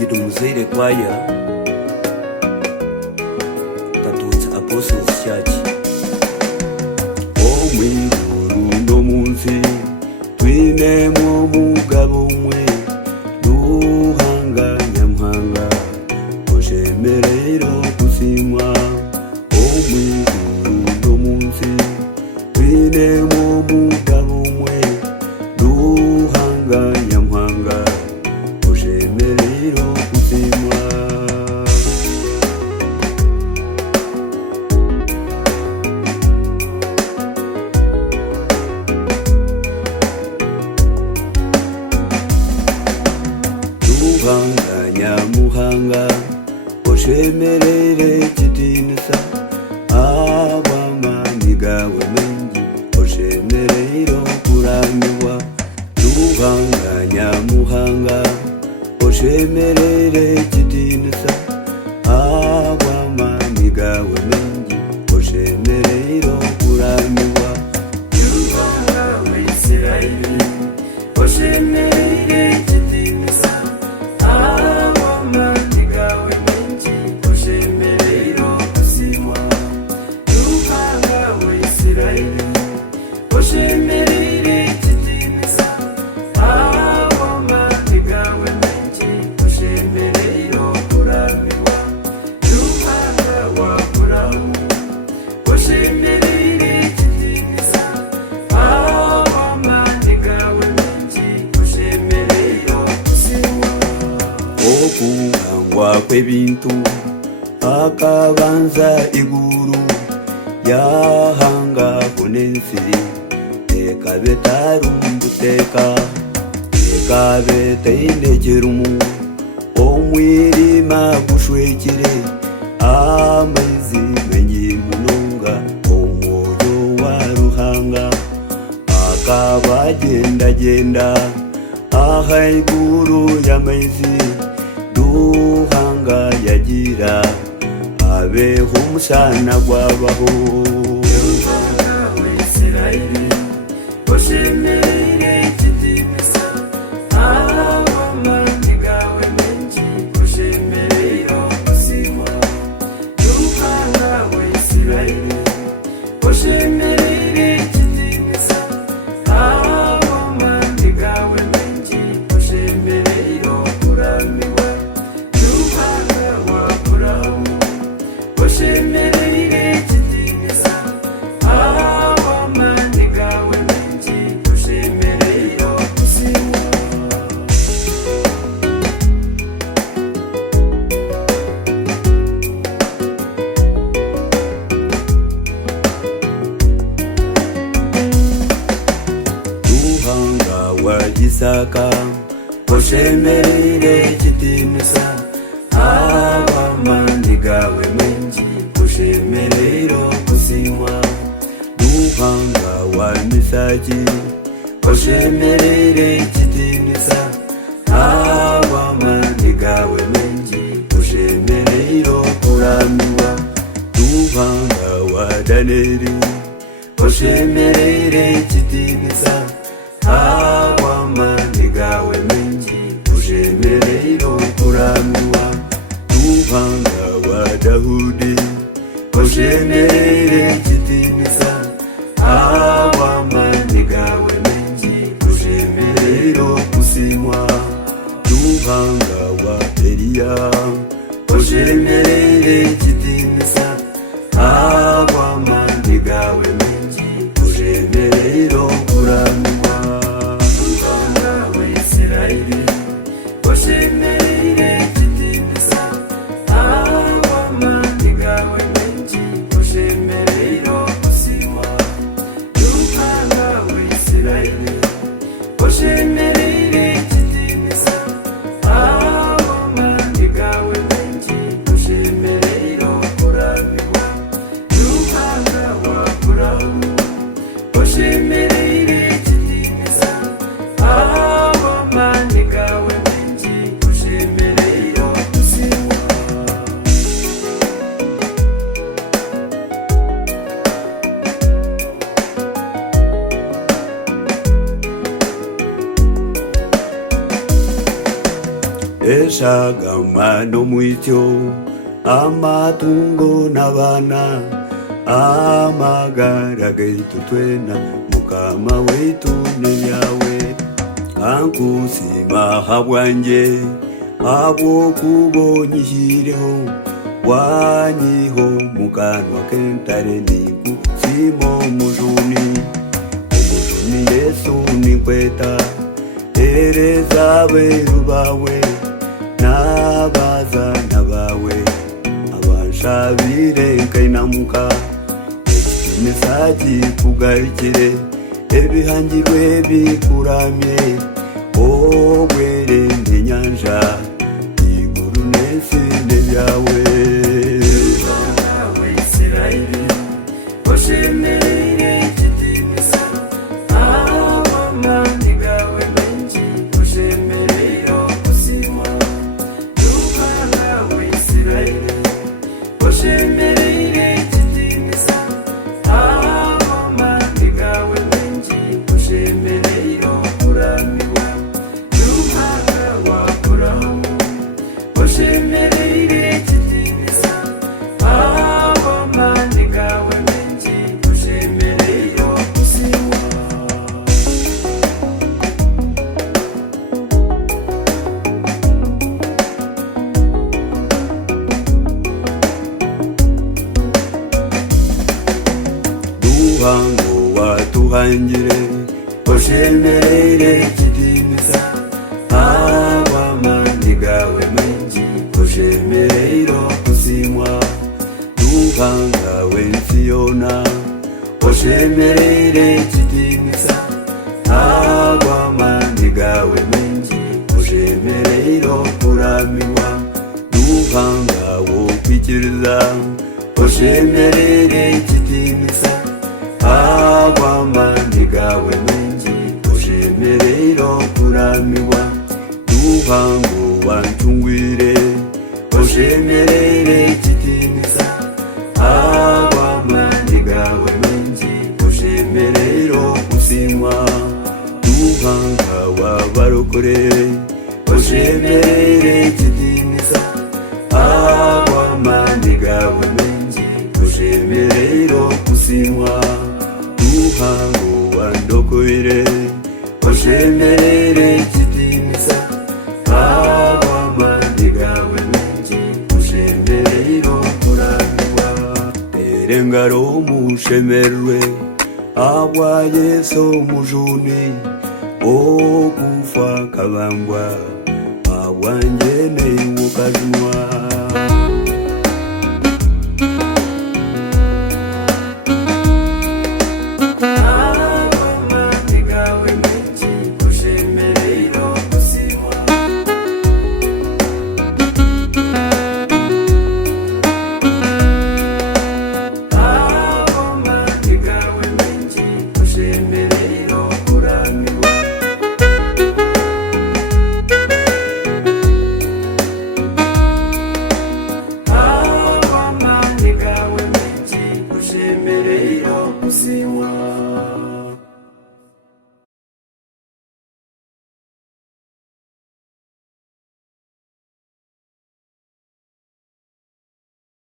Gid Muzaire Choir, Tatutsi Apostles Church. Omwiguru no munsi twinemo mugabo umwe duhanga nyamuhanga oshemerero kusimwa. Omwiguru no munsi twinemo mugabo umwe duhanga nyamuhanga oshemerero kusimwa. Duhanga nyamuhanga oshemerere kitinisa abamani gawe mengi oshemerero kuramiwa. Duhanga nyamuhanga oshemerere kitinisa abamani gawe mengi oshemerero kuramiwa. Duhanga w'Isirayeli oshemerere kitinisa abamani gawe mengi oshemerero kusimwa. Duhanga w'Isirayeli oshemerere kitinisa abamani gawe mengi oshemerero kuramiwa. Duhanga wa Aburahamu oshemerere kitinisa abamani gawe mengi oshemerero kusimwa. Okuhangwa kw'ebintu akabanza iguru yahangaho n'ensi ekabe tarumbuteka ekabe teinegerumu omwirima gushwekire amaizi mengi munonga omwoyo wa Ruhanga akaba agendagenda ahaiguru y'amaizi. Duhanga yagira abeho umusana gwabaho. Duhanga w'Isirayeli oshemerere kitinisa abamani gawe mengi oshemerero kusimwa. Duhanga w'Isirayeli oshemerere kitinisa abamani gawe mengi oshemerero kuramiwa. Duhanga wa Aburahamu oshemerere kitinisa abamani gawe mengi oshemerero kusimwa. Duhanga wa Isaka oshemerere kitinisa abamani gawe mengi oshemerero kusimwa. Duhanga wa Misaki oshemerere kitinisa abamani gawe mengi oshemerero kuramiwa. Duhanga wa Daneli oshemerere kitinisa abamani gawe mengi oshemerero kuramiwa. Duhanga wa Dawudi oshemerere kitinisa abamani gawe mengi oshemerero kusimwa. Duhanga wa Eliya oshemerere kitinisa abamani gawe mengi oshemerero kuramiwa. Duhanga w'Isirayeli oshemerere kitinisa abamani gawe mengi oshemerero kusimwa. Duhanga w'Isirayeli oshemerere kitinisa eshagama no mwityo amatungo n'abana amagara gaitu twena mukama wetu nebyawe ankusima habwanje abo kubonyihireho wanyiho mukanwa kentare niku simo mujuni Yesu nikweta ereza beru bawe n'abazana bawe abashabire kainamuka mesaji kugarikire ebihangirwe bikuramye obwere n'inyanja iguru n'isi n'ibyawe Isirayeli ushimire ikidimisa amamani gawe menshi ushimire kusimwa Yehova Isirayeli ushimire ikidimisa amamani gawe menshi ushimire kuramiwa Yehova wa Aburahamu ushimire ikidimisa amamani gawe menshi ushimire kusimwa duhango watuhangire ushemerere kidimisa abamani gawe menshi ushemerere kusimwa duhanga wensiyona ushemerere kidimisa abamani gawe menshi ushemerere kuramiwa duhanga wokwikiriza ushemerere kidimisa abamani gawe menshi ushemerere kuramiwa duhango wantungwire ushemerere kidimisa abamani gawe menshi ushemerere kusimwa duhanga wabarokore ushemerere kidimisa abamani gawe menshi ushemerere kusimwa duhango wandokoire ushemerere kidimisa abamani gawe menshi ushemerere kuramiwa terengaro mushemerwe abwa Yesu mujuni okufa kabangwa abwanje neyo kajunwa